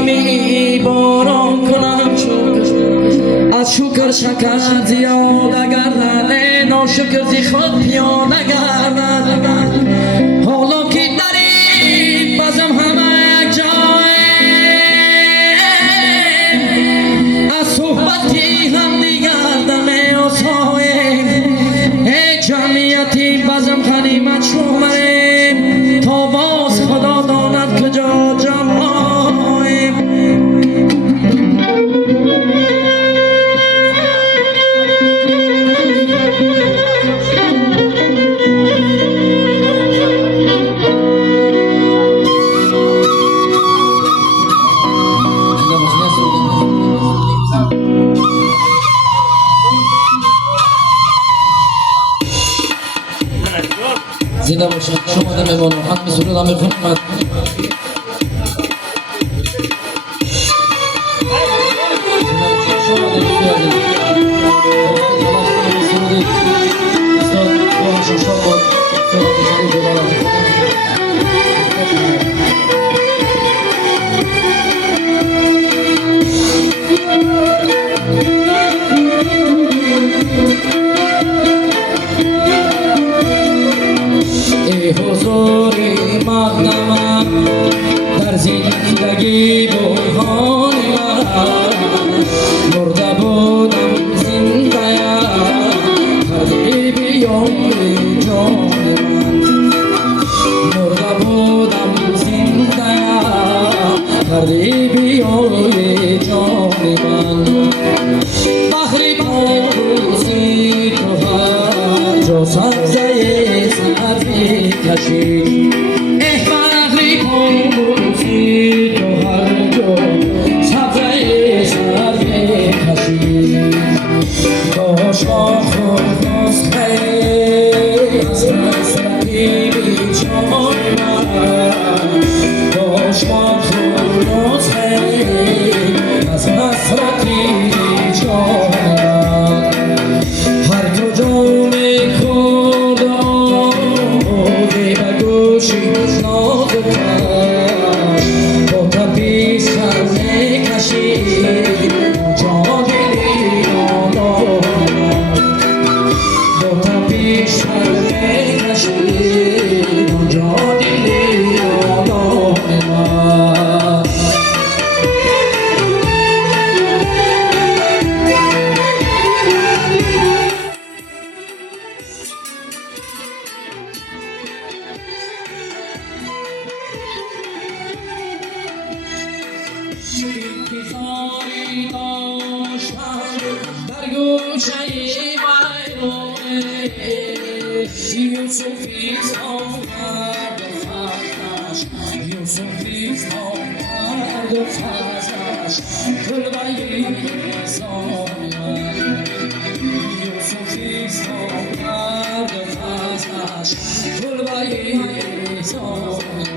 کمی باران کنم از شکر شکر زیاد گردن ناشکر زی خود پیاده گردن حالا که داری بازم همه یک جای از صحبتی هم دیگر دم آسای جمعیتی بازم غنیمت شمریم تا باز خدا داند کجا جمعیم زنده باشید شما در میمانم حتمی سرود هم میخونم حضوری مقدمم در زندگی برهان من مرده بودم زنده حبیبیان جان من مرده بودم زنده حبیبیان جان من بحری پاروزی تو هر جا سبزه سرفی کشی بحری پاروزی تو هر جا سبزه سرفی کشی باش آخر باز خیلی از رسلی بیچان من باش آخر باز خیلی از رسلی بیچان من هر کجا میخوردم بودی به گوشی ناز کش با تپی سر میکشی جا دلی آدم با تپی سر میکشی جا دلی آدم انتظاری داشتم در گوشه ویرانه یوسفیست آمد و فضلش یوسفیست آمد و فضلش کلبه زانم یوسفیست آمد و فضلش کلبه زانم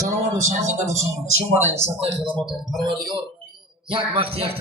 سلام باشین زنده باشین شما را سطح خدمات پروردگار یک وقت یک